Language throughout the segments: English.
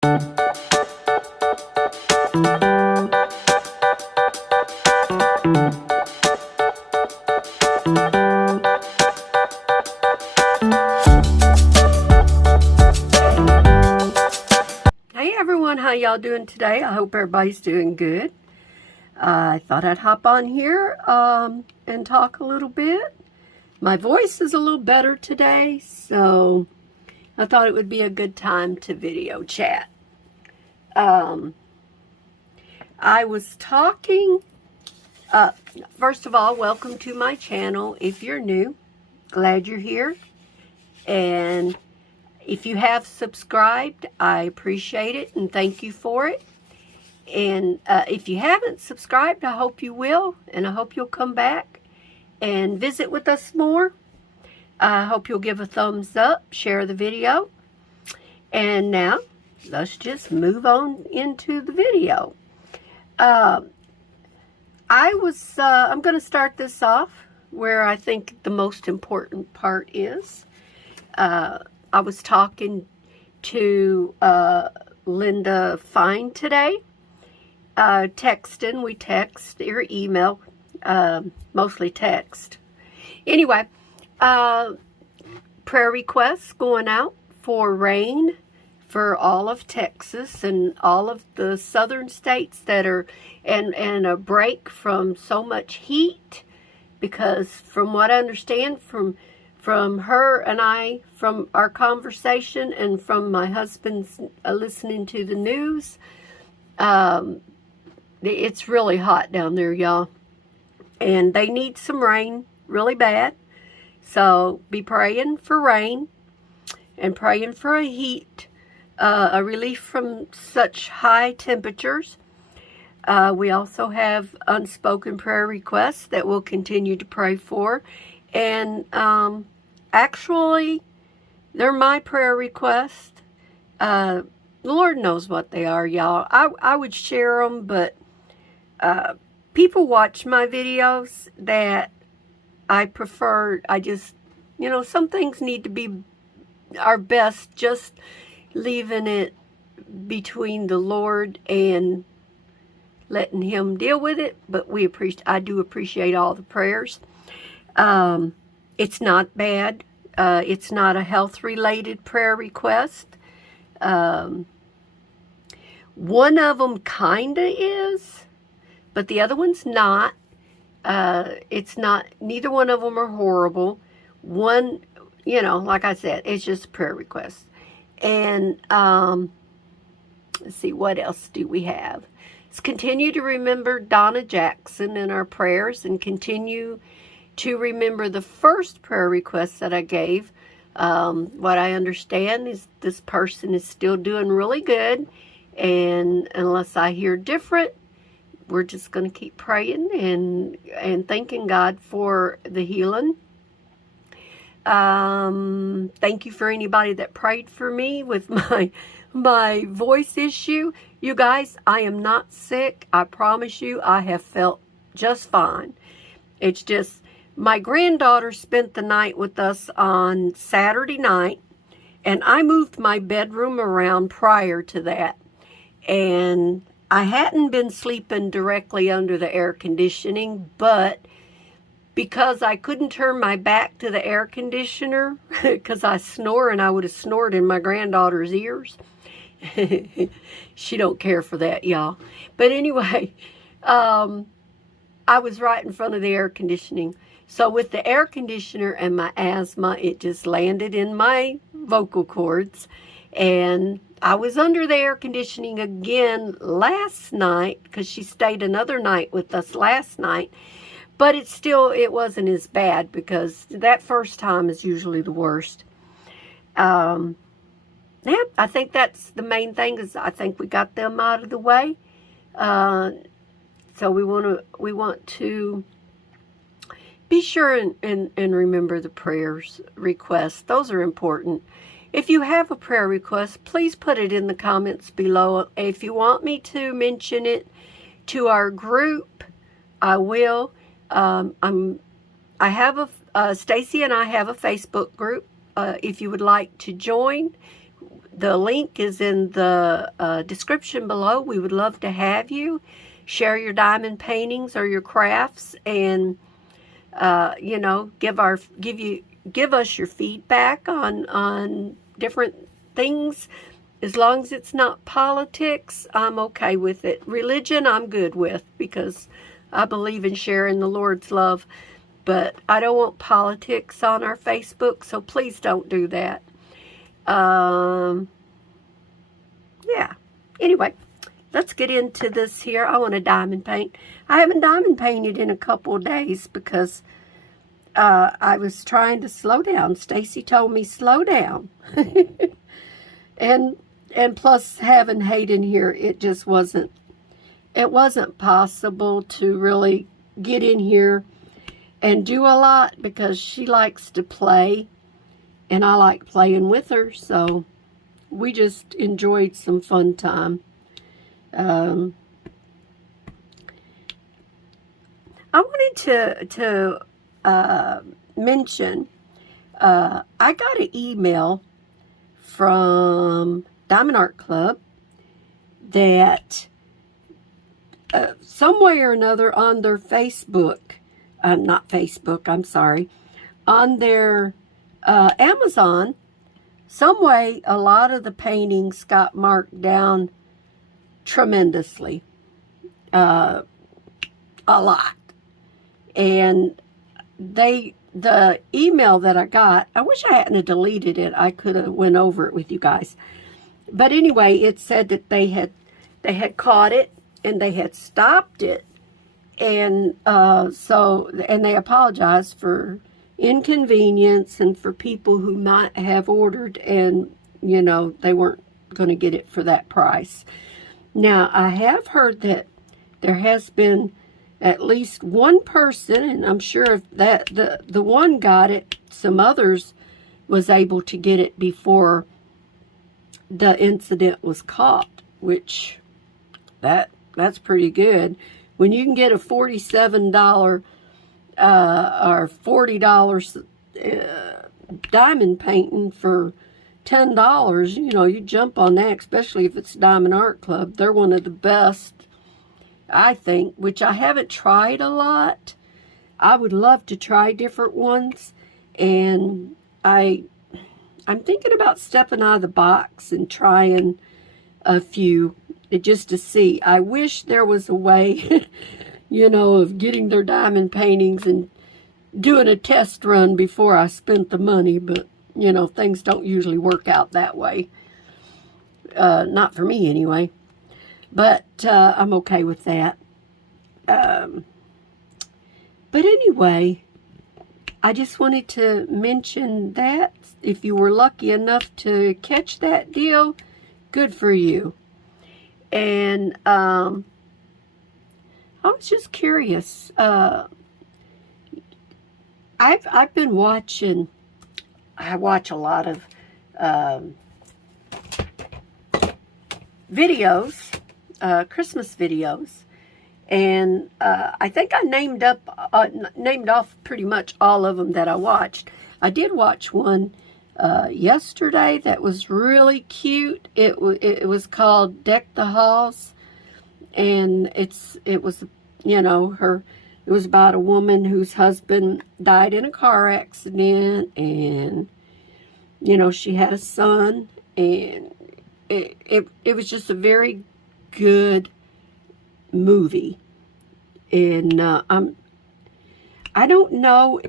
Hey everyone, how y'all doing today? I hope everybody's doing good. I thought I'd hop on here and talk a little bit. My voice is a little better today, so I thought it would be a good time to video chat. I was talking, first of all, welcome to my channel. If you're new, glad you're here. And if you have subscribed, I appreciate it and thank you for it. And if you haven't subscribed, I hope you will, and I hope you'll come back and visit with us more. I hope you'll give a thumbs up, share the video. And now, let's just move on into the video. I'm going to start this off where I think the most important part is. I was talking to Linda Fine today, texting. We text or email, mostly text. Anyway, prayer requests going out for rain for all of Texas and all of the southern states that are, and a break from so much heat, because from what I understand from her and I, from our conversation and from my husband's listening to the news, it's really hot down there, y'all. And they need some rain really bad. So be praying for rain and praying for a relief from such high temperatures. We also have unspoken prayer requests that we'll continue to pray for. And actually, they're my prayer requests. The Lord knows what they are, y'all. I would share them, but people watch my videos that I prefer. I just, some things need to be our best, just leaving it between the Lord and letting Him deal with it. But I do appreciate all the prayers. It's not bad. It's not a health-related prayer request. One of them kind of is, but the other one's not. It's not, neither one of them are horrible. One, like I said, it's just a prayer request. And let's see, what else do we have? Let's continue to remember Donna Jackson in our prayers, and continue to remember the first prayer request that I gave. What I understand is this person is still doing really good, and unless I hear different, we're just going to keep praying and thanking God for the healing. Thank you for anybody that prayed for me with my voice issue. You guys, I am not sick. I promise you, I have felt just fine. It's just, my granddaughter spent the night with us on Saturday night, and I moved my bedroom around prior to that. And I hadn't been sleeping directly under the air conditioning, but because I couldn't turn my back to the air conditioner, because I snore, and I would have snored in my granddaughter's ears. She don't care for that, y'all. But anyway, I was right in front of the air conditioning. So with the air conditioner and my asthma, it just landed in my vocal cords. And I was under the air conditioning again last night, because she stayed another night with us last night. But it wasn't as bad, because that first time is usually the worst. Yeah, I think that's the main thing, is I think we got them out of the way. So we want to be sure and remember the prayers requests. Those are important. If you have a prayer request, please put it in the comments below. If you want me to mention it to our group, I will. Stacy and I have a Facebook group. If you would like to join, The link is in the description below. We would love to have you share your diamond paintings or your crafts, and you know, give us your feedback on different things. As long as it's not politics, I'm okay with it. Religion, I'm good with, because I believe in sharing the Lord's love. But I don't want politics on our Facebook, so please don't do that. Yeah. Anyway, let's get into this here. I want to diamond paint. I haven't diamond painted in a couple of days because I was trying to slow down. Stacy told me slow down. And plus, having Hayden here, it just wasn't possible to really get in here and do a lot, because she likes to play and I like playing with her, so we just enjoyed some fun time. I wanted to mention, I got an email from Diamond Art Club that some way or another on their Facebook, not Facebook, I'm sorry, on their Amazon, some way a lot of the paintings got marked down tremendously, a lot. And the email that I got, I wish I hadn't deleted it. I could have went over it with you guys. But anyway, it said that they had caught it and they had stopped it, and and they apologized for inconvenience and for people who might have ordered and, you know, they weren't going to get it for that price. Now, I have heard that there has been at least one person, and I'm sure if that the one got it, some others was able to get it before the incident was caught, which that's pretty good. When you can get a $47 or $40 diamond painting for $10, you know, you jump on that, especially if it's Diamond Art Club. They're one of the best, I think, which I haven't tried a lot. I would love to try different ones, and I'm thinking about stepping out of the box and trying a few just to see. I wish there was a way, you know, of getting their diamond paintings and doing a test run before I spent the money, but, you know, things don't usually work out that way. Not for me, anyway. But I'm okay with that. But anyway, I just wanted to mention that. If you were lucky enough to catch that deal, good for you. And I was just curious. I've been watching. I watch a lot of videos, Christmas videos, and I think I named off pretty much all of them that I watched. I did watch one yesterday that was really cute. It was called Deck the Halls, and it was, you know, it was about a woman whose husband died in a car accident, and, you know, she had a son, and it was just a very good movie. And I don't know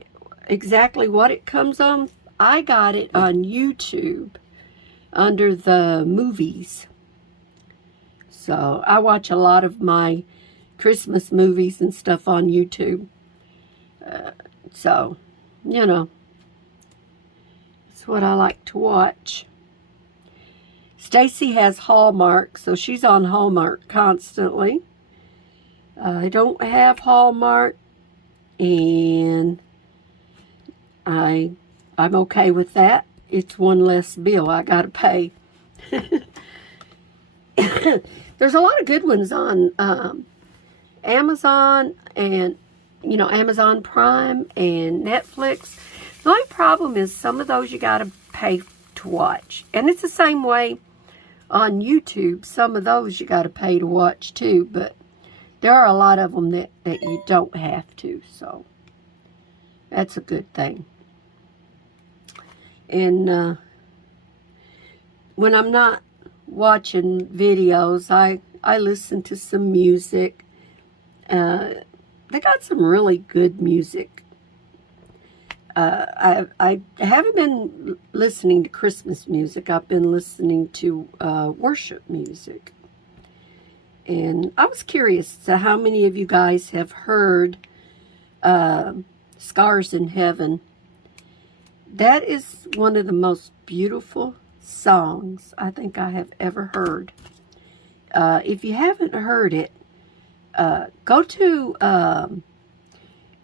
exactly what it comes on. I got it on YouTube under the movies. So I watch a lot of my Christmas movies and stuff on YouTube. So, you know, it's what I like to watch. Stacy has Hallmark, so she's on Hallmark constantly. I don't have Hallmark, and I'm okay with that. It's one less bill I gotta pay. There's a lot of good ones on Amazon, and, you know, Amazon Prime and Netflix. The only problem is some of those you gotta pay to watch. And it's the same way on YouTube. Some of those you got to pay to watch too, but there are a lot of them that you don't have to, so that's a good thing. And when I'm not watching videos, I listen to some music. They got some really good music. I haven't been listening to Christmas music. I've been listening to worship music. And I was curious to how many of you guys have heard Scars in Heaven. That is one of the most beautiful songs I think I have ever heard. If you haven't heard it, go to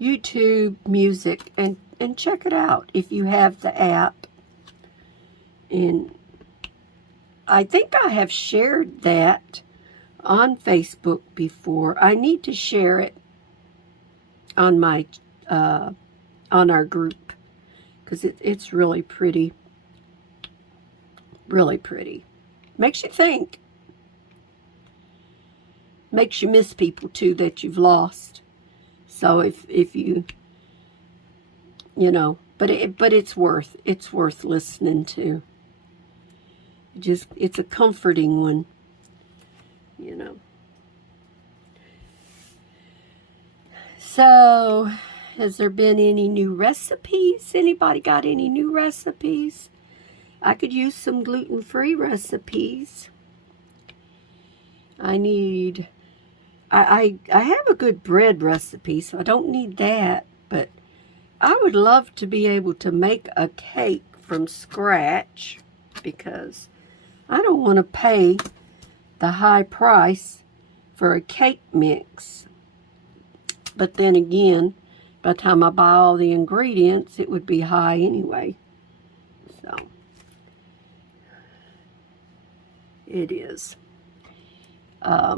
YouTube Music and check it out if you have the app. And I think I have shared that on Facebook before. I need to share it on my on our group, because it's really pretty. Really pretty. Makes you think. Makes you miss people too that you've lost. So if you know, but it's worth listening to. It's a comforting one, you know. So, has there been any new recipes? Anybody got any new recipes? I could use some gluten-free recipes. I have a good bread recipe, so I don't need that, but I would love to be able to make a cake from scratch, because I don't want to pay the high price for a cake mix. But then again, by the time I buy all the ingredients, it would be high anyway. So, it is. I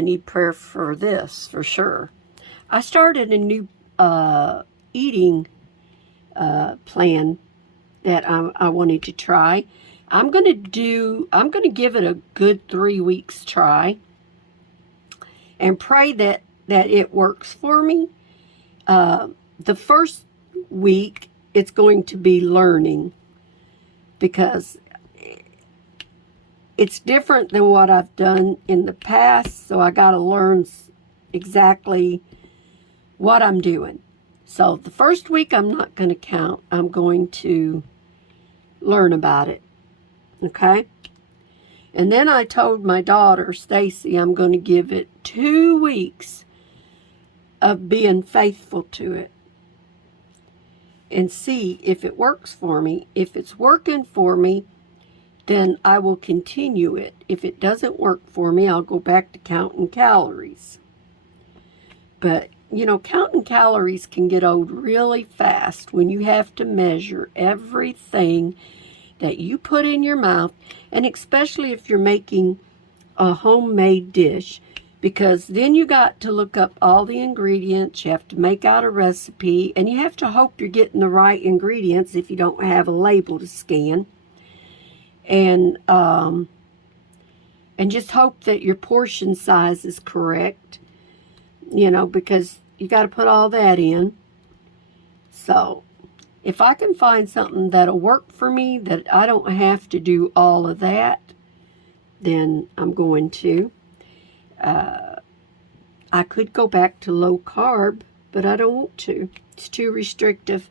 need prayer for this, for sure. I started a new eating plan that I wanted to try. I'm going to give it a good 3 weeks try and pray that it works for me. The first week, it's going to be learning, because it's different than what I've done in the past, so I got to learn exactly what I'm doing. So the first week I'm not going to count. I'm going to learn about it. Okay? And then I told my daughter, Stacy, I'm going to give it 2 weeks of being faithful to it and see if it works for me. If it's working for me, then I will continue it. If it doesn't work for me, I'll go back to counting calories. But, you know, counting calories can get old really fast when you have to measure everything that you put in your mouth, and especially if you're making a homemade dish, because then you got to look up all the ingredients, you have to make out a recipe, and you have to hope you're getting the right ingredients if you don't have a label to scan. And just hope that your portion size is correct, you know, because you got to put all that in. So, if I can find something that'll work for me, that I don't have to do all of that, then I'm going to. I could go back to low carb, but I don't want to. It's too restrictive.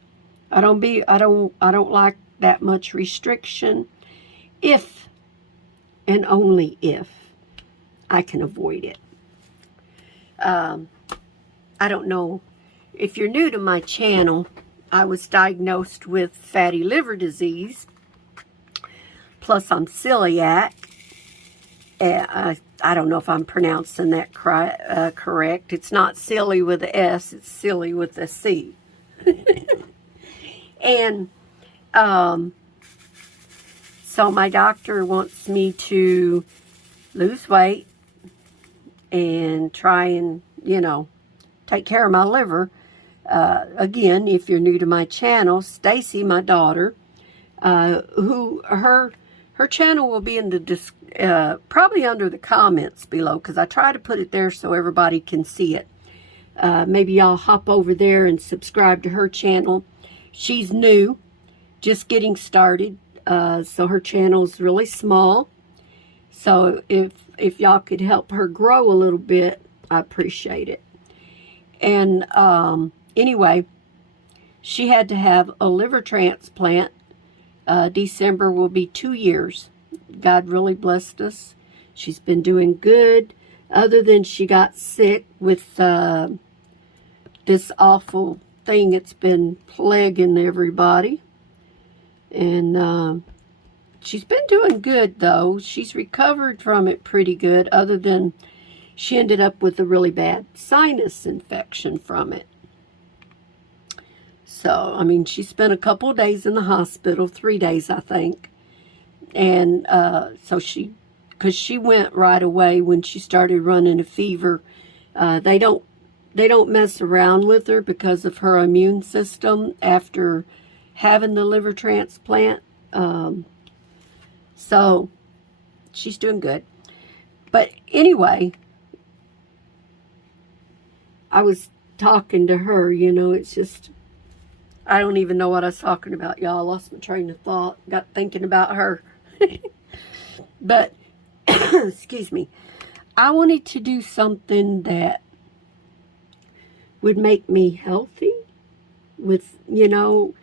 I don't like that much restriction. If and only if I can avoid it. I don't know if you're new to my channel. I was diagnosed with fatty liver disease, plus I'm celiac. I don't know if I'm pronouncing that correct. It's not silly with a S, it's silly with a C. And so my doctor wants me to lose weight and try and, you know, take care of my liver. Again, if you're new to my channel, Stacy, my daughter, who her channel will be in the probably under the comments below, because I try to put it there so everybody can see it. Maybe y'all hop over there and subscribe to her channel. She's new, just getting started, so her channel's really small. So if y'all could help her grow a little bit, I appreciate it. And anyway, she had to have a liver transplant. December will be 2 years. God really blessed us. She's been doing good, other than she got sick with this awful thing that's been plaguing everybody. And she's been doing good, though. She's recovered from it pretty good, other than she ended up with a really bad sinus infection from it. So, I mean, she spent a couple of days in the hospital, 3 days, I think. And so because she went right away when she started running a fever. They don't mess around with her because of her immune system after having the liver transplant. So she's doing good. But anyway, I was talking to her, you know, it's just, I don't even know what I was talking about, y'all. I lost my train of thought. Got thinking about her. But, excuse me, I wanted to do something that would make me healthy with, you know,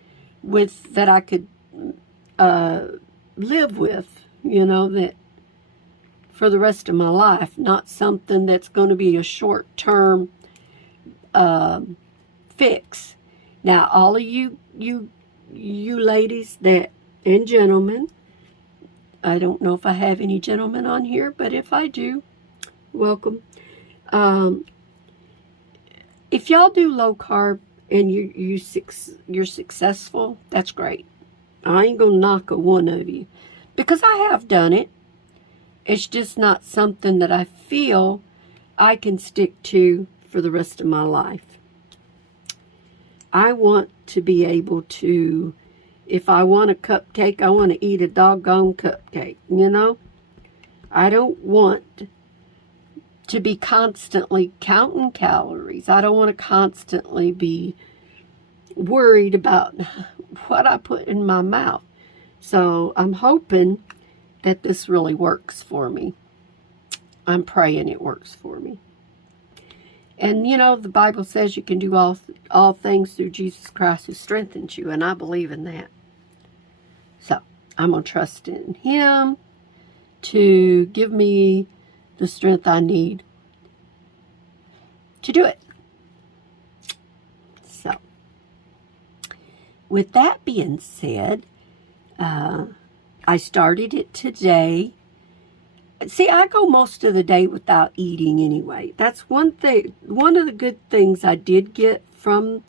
with that I could live with, you know, that for the rest of my life, not something that's going to be a short-term fix. Now, all of you ladies that, and gentlemen, I don't know if I have any gentlemen on here, but if I do, welcome. If y'all do low carb and you're successful, that's great. I ain't gonna knock a one of you, because I have done it. It's just not something that I feel I can stick to for the rest of my life. I want to be able to, if I want a cupcake, I want to eat a doggone cupcake, you know? I don't want to be constantly counting calories. I don't want to constantly be worried about what I put in my mouth. So I'm hoping that this really works for me. I'm praying it works for me. And, you know, the Bible says you can do all things through Jesus Christ who strengthens you, and I believe in that. So, I'm going to trust in Him to give me the strength I need to do it. So, with that being said, I started it today. See, I go most of the day without eating anyway. That's one thing. One of the good things I did get from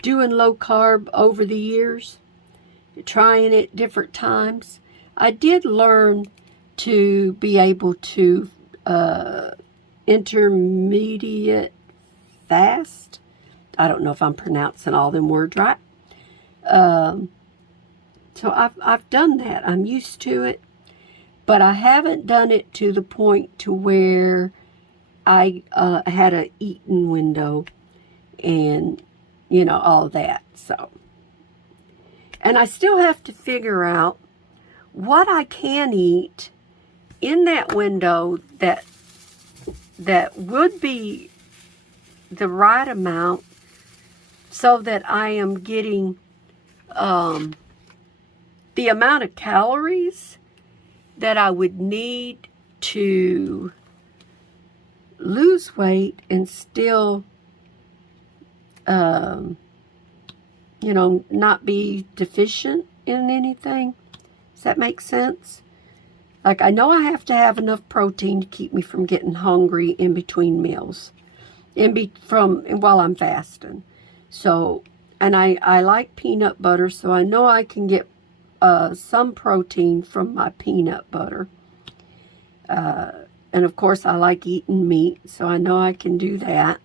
doing low carb over the years, trying it different times, I did learn to be able to intermediate fast. I don't know if I'm pronouncing all them words right. So I've done that. I'm used to it. But I haven't done it to the point to where I had a eating window and, you know, all that. So, and I still have to figure out what I can eat in that window that would be the right amount, so that I am getting the amount of calories that I would need to lose weight and still, you know, not be deficient in anything. Does that make sense? Like, I know I have to have enough protein to keep me from getting hungry in between meals, while I'm fasting. So, and I like peanut butter, so I know I can get some protein from my peanut butter. And of course, I like eating meat, so I know I can do that.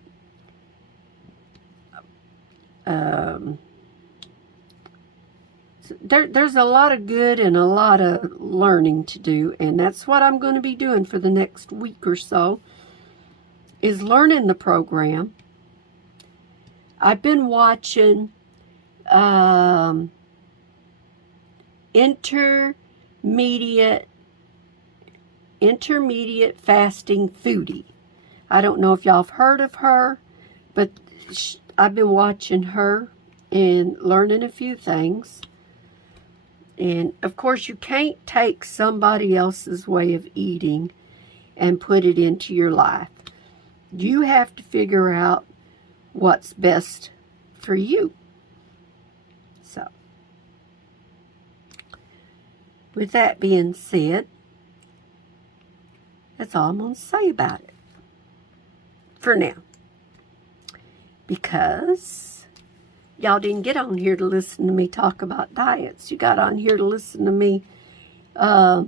there's a lot of good and a lot of learning to do, and that's what I'm going to be doing for the next week or so, is learning the program. I've been watching intermediate fasting foodie. I don't know if y'all have heard of her, but I've been watching her and learning a few things. And of course, you can't take somebody else's way of eating and put it into your life. You have to figure out what's best for you. So, with that being said, that's all I'm going to say about it for now. Because y'all didn't get on here to listen to me talk about diets. You got on here to listen to me for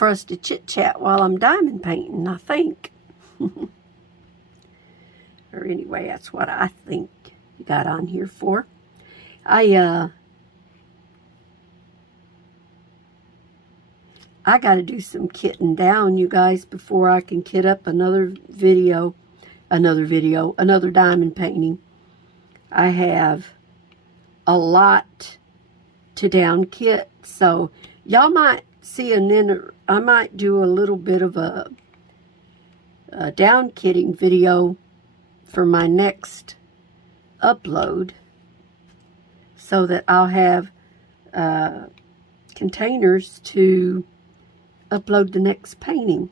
us to chit-chat while I'm diamond painting, I think. Or anyway, that's what I think you got on here for. I got to do some kitting down, you guys, before I can kit up another diamond painting. I have a lot to down kit, so y'all might see I might do a little bit of a down kitting video for my next upload, so that I'll have containers to upload the next painting.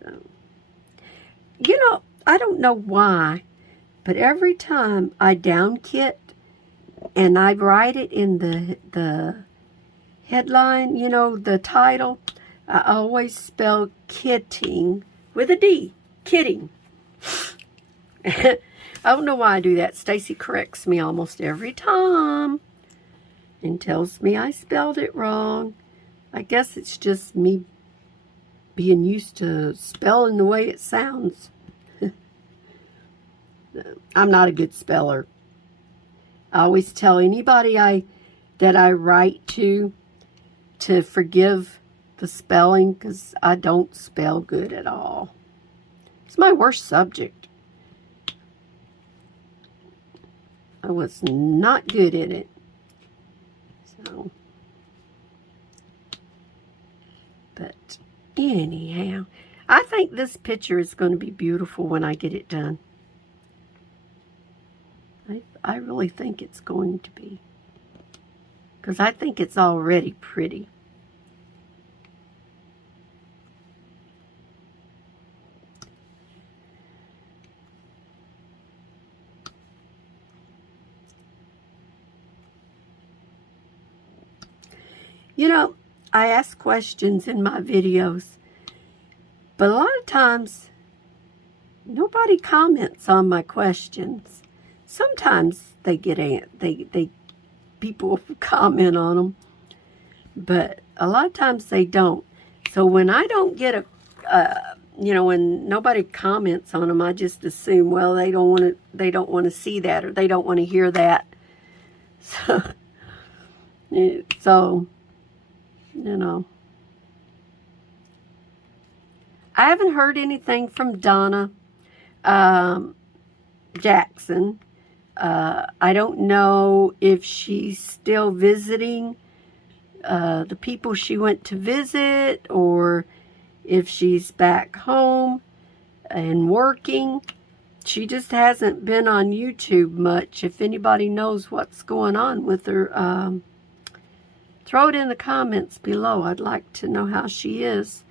So, you know, I don't know why, but every time I down kit and I write it in the headline, you know, the title, I always spell kitting with a D. Kitting. I don't know why I do that. Stacy corrects me almost every time and tells me I spelled it wrong. I guess it's just me being used to spelling the way it sounds. I'm not a good speller. I always tell anybody that I write to forgive the spelling, because I don't spell good at all. It's my worst subject. I was not good at it. So, but anyhow, I think this picture is going to be beautiful when I get it done. I really think it's going to be, because I think it's already pretty. You know, I ask questions in my videos, but a lot of times nobody comments on my questions. Sometimes they get people comment on them, but a lot of times they don't. So when I don't get when nobody comments on them, I just assume, well, they don't want to see that, or they don't want to hear that. So you know, I haven't heard anything from Donna Jackson. I don't know if she's still visiting the people she went to visit, or if she's back home and working. She just hasn't been on YouTube much. If anybody knows what's going on with her, throw it in the comments below. I'd like to know how she is.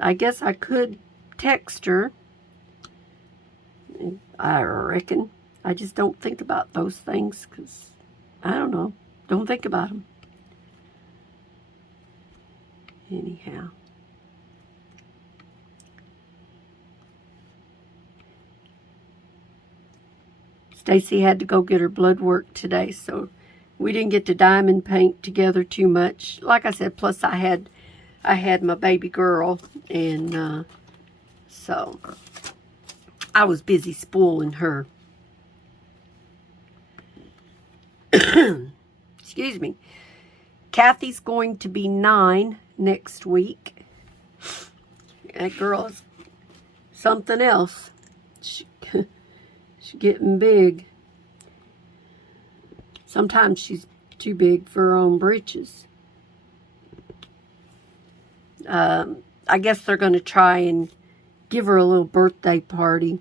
I guess I could text her, I reckon. I just don't think about those things, because, I don't know, don't think about them. Anyhow. Stacy had to go get her blood work today, so we didn't get to diamond paint together too much. Like I said, plus I had my baby girl, and so I was busy spoiling her. Excuse me. Kathy's going to be 9 next week. That girl is something else. She's getting big. Sometimes she's too big for her own britches. I guess they're going to try and give her a little birthday party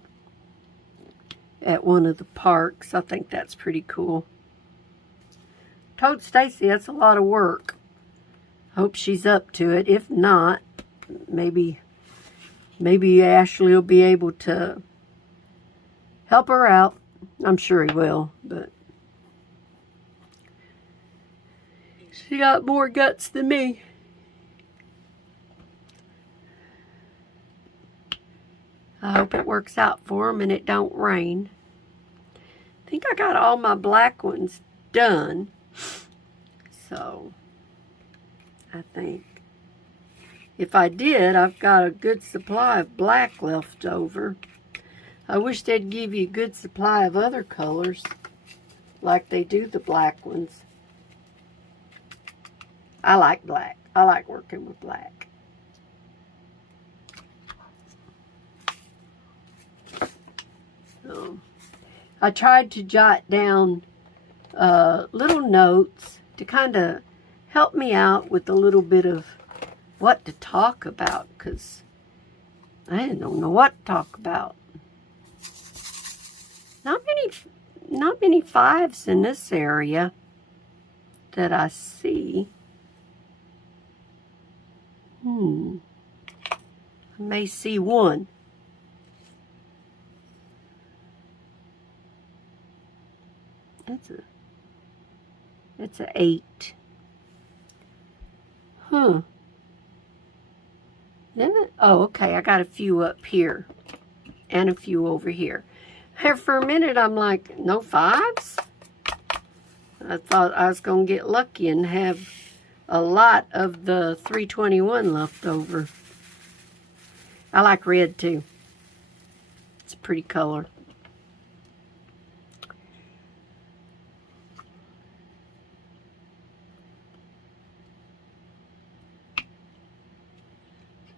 at one of the parks. I think that's pretty cool. Told Stacy that's a lot of work. Hope she's up to it. If not, maybe Ashley will be able to help her out. I'm sure he will, but she got more guts than me. I hope it works out for him and it don't rain. I think I got all my black ones done. So, I think if I did, I've got a good supply of black left over. I wish they'd give you a good supply of other colors like they do the black ones. I like black. I like working with black. I tried to jot down little notes to kind of help me out with a little bit of what to talk about, because I don't know what to talk about. Not many 5s in this area that I see. I may see one. It's a 8. Huh. Oh, okay. I got a few up here and a few over here. And for a minute, I'm like, no 5s? I thought I was going to get lucky and have a lot of the 321 left over. I like red, too. It's a pretty color.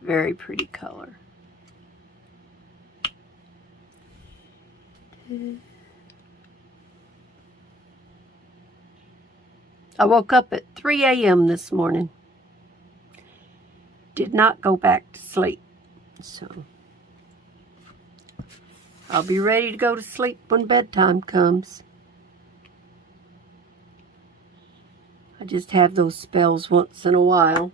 Very pretty color. I woke up at 3 a.m. this morning. Did not go back to sleep. So I'll be ready to go to sleep when bedtime comes. I just have those spells once in a while.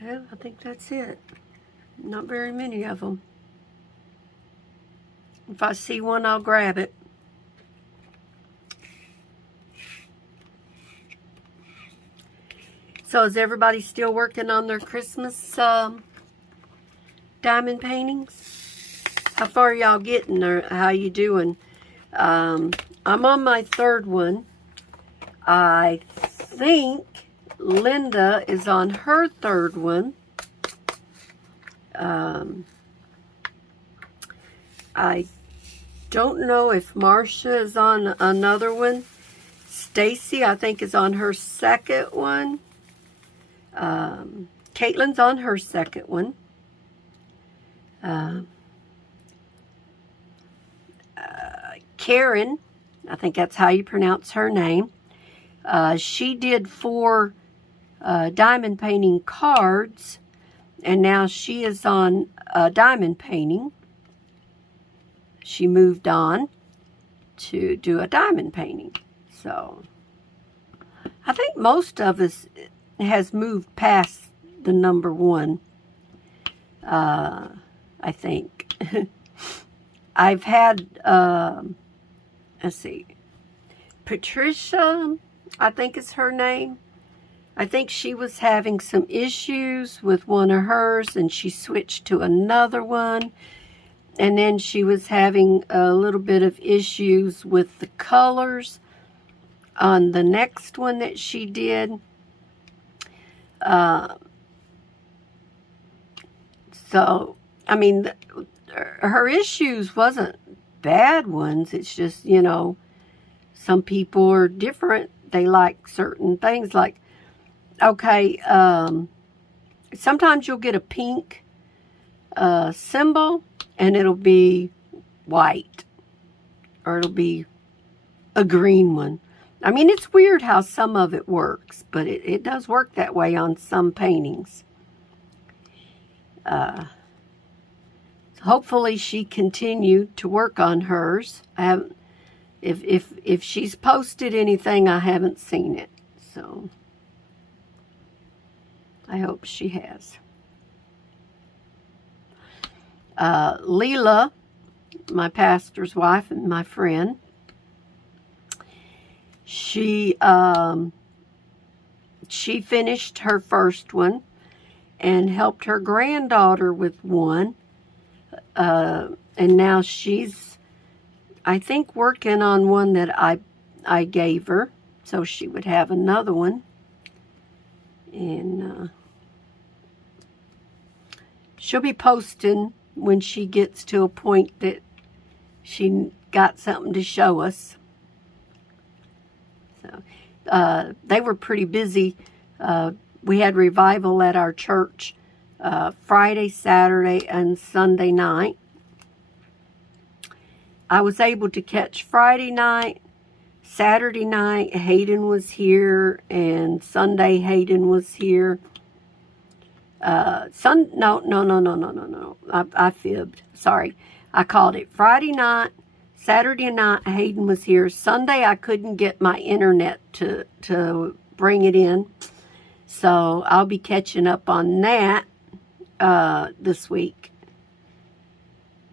Well, I think that's it. Not very many of them. If I see one, I'll grab it. So is everybody still working on their Christmas diamond paintings? How far are y'all getting, or how you doing? I'm on my 3rd one. I think Linda is on her 3rd one. I don't know if Marcia is on another one. Stacy, I think, is on her 2nd one. Caitlin's on her 2nd one. Karen, I think that's how you pronounce her name. She did 4 diamond painting cards, and now she is on diamond painting. She moved on to do a diamond painting. So I think most of us has moved past the number 1. I think. I've had, let's see, Patricia, I think is her name. I think she was having some issues with one of hers, and she switched to another one. And then she was having a little bit of issues with the colors on the next one that she did. So, I mean, her issues wasn't bad ones. It's just, you know, some people are different. They like certain things. Like, okay, sometimes you'll get a pink symbol, and it'll be white, or it'll be a green one. I mean, it's weird how some of it works, but it does work that way on some paintings. Hopefully she continued to work on hers. I haven't, if she's posted anything, I haven't seen it. So I hope she has. Leela, my pastor's wife and my friend, she finished her first one and helped her granddaughter with one. And now she's, I think, working on one that I gave her, so she would have another one. And she'll be posting when she gets to a point that she got something to show us. So they were pretty busy. We had revival at our church Friday, Saturday, and Sunday night. I was able to catch Friday night. Saturday night, Hayden was here, and Sunday, Hayden was here. No. I fibbed. Sorry. I called it Friday night. Saturday night, Hayden was here. Sunday, I couldn't get my internet to bring it in. So I'll be catching up on that this week.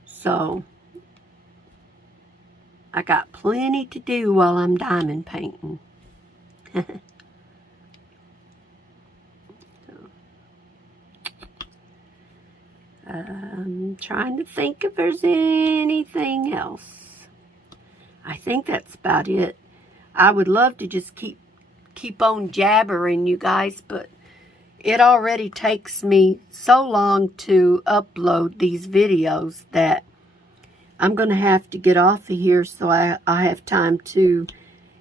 So I got plenty to do while I'm diamond painting. I'm trying to think if there's anything else. I think that's about it. I would love to just keep on jabbering, you guys, but it already takes me so long to upload these videos that I'm going to have to get off of here so I have time to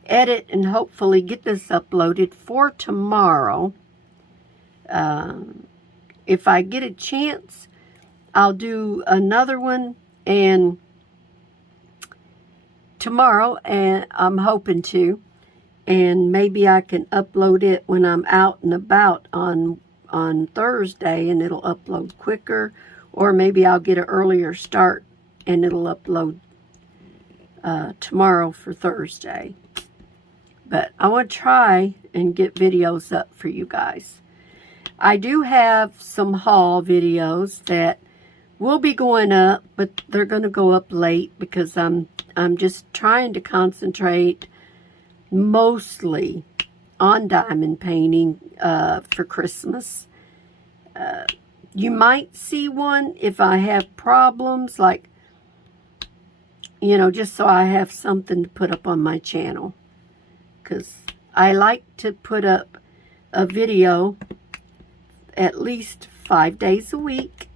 edit and hopefully get this uploaded for tomorrow. If I get a chance, I'll do another one and tomorrow, and I'm hoping to, and maybe I can upload it when I'm out and about on Thursday, and it'll upload quicker, or maybe I'll get an earlier start and it'll upload tomorrow for Thursday. But I want to try and get videos up for you guys. I do have some haul videos that will be going up, but they're going to go up late because I'm just trying to concentrate mostly on diamond painting for Christmas. You might see one if I have problems, like, you know, just so I have something to put up on my channel. Because I like to put up a video at least 5 days a week.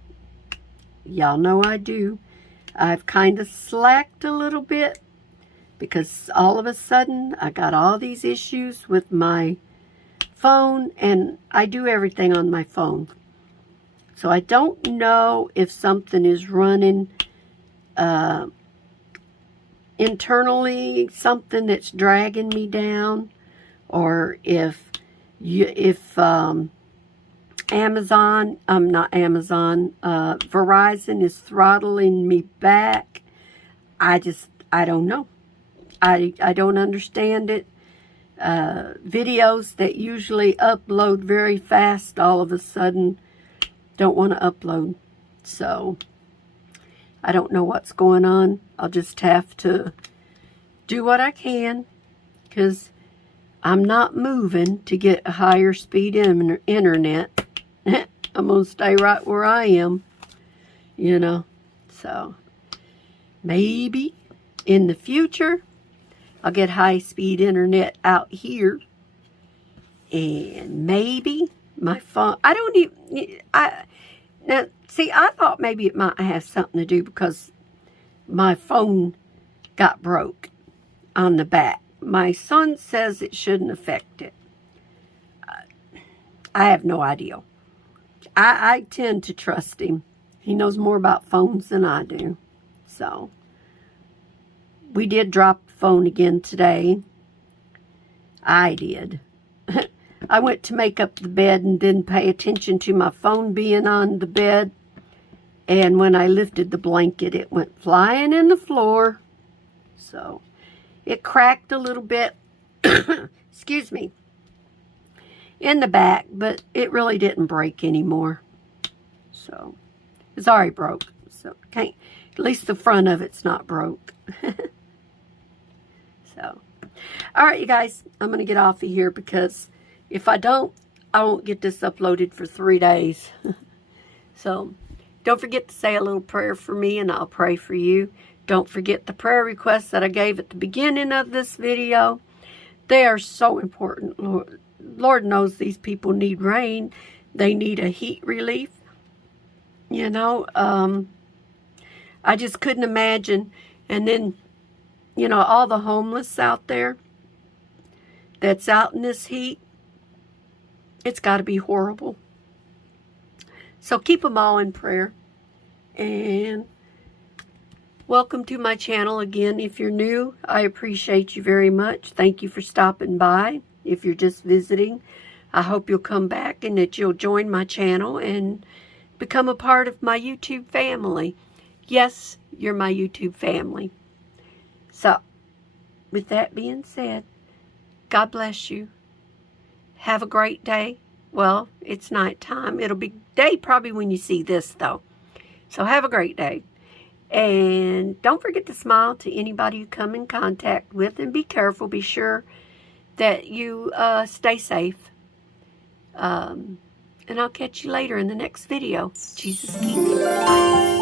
Y'all know I do. I've kind of slacked a little bit because all of a sudden I got all these issues with my phone, and I do everything on my phone. So I don't know if something is running internally, something that's dragging me down, or if Verizon is throttling me back. I don't know. I don't understand it. Videos that usually upload very fast all of a sudden don't want to upload. So I don't know what's going on. I'll just have to do what I can, because I'm not moving to get a higher speed internet. I'm going to stay right where I am, you know. So, maybe in the future, I'll get high-speed internet out here. And maybe my phone, I don't even, now, see, I thought maybe it might have something to do because my phone got broke on the back. My son says it shouldn't affect it. I have no idea. I tend to trust him. He knows more about phones than I do. So, we did drop the phone again today. I did. I went to make up the bed and didn't pay attention to my phone being on the bed. And when I lifted the blanket, it went flying in the floor. So, it cracked a little bit. Excuse me. In the back, but it really didn't break anymore. So, it's already broke. So, can't, at least the front of it's not broke. So, all right, you guys, I'm going to get off of here because if I don't, I won't get this uploaded for 3 days. So, don't forget to say a little prayer for me and I'll pray for you. Don't forget the prayer requests that I gave at the beginning of this video. They are so important. Lord knows these people need rain. They need a heat relief. You know, I just couldn't imagine. And then, you know, all the homeless out there that's out in this heat, it's got to be horrible. So keep them all in prayer. And welcome to my channel again. If you're new, I appreciate you very much. Thank you for stopping by. If you're just visiting, I hope you'll come back and that you'll join my channel and become a part of my YouTube family. Yes, you're my YouTube family. So, with that being said, God bless you. Have a great day. Well, it's nighttime. It'll be day probably when you see this, though. So, have a great day. And don't forget to smile to anybody you come in contact with. And be careful. Be sure that you stay safe. And I'll catch you later in the next video. Jesus keep you. Bye.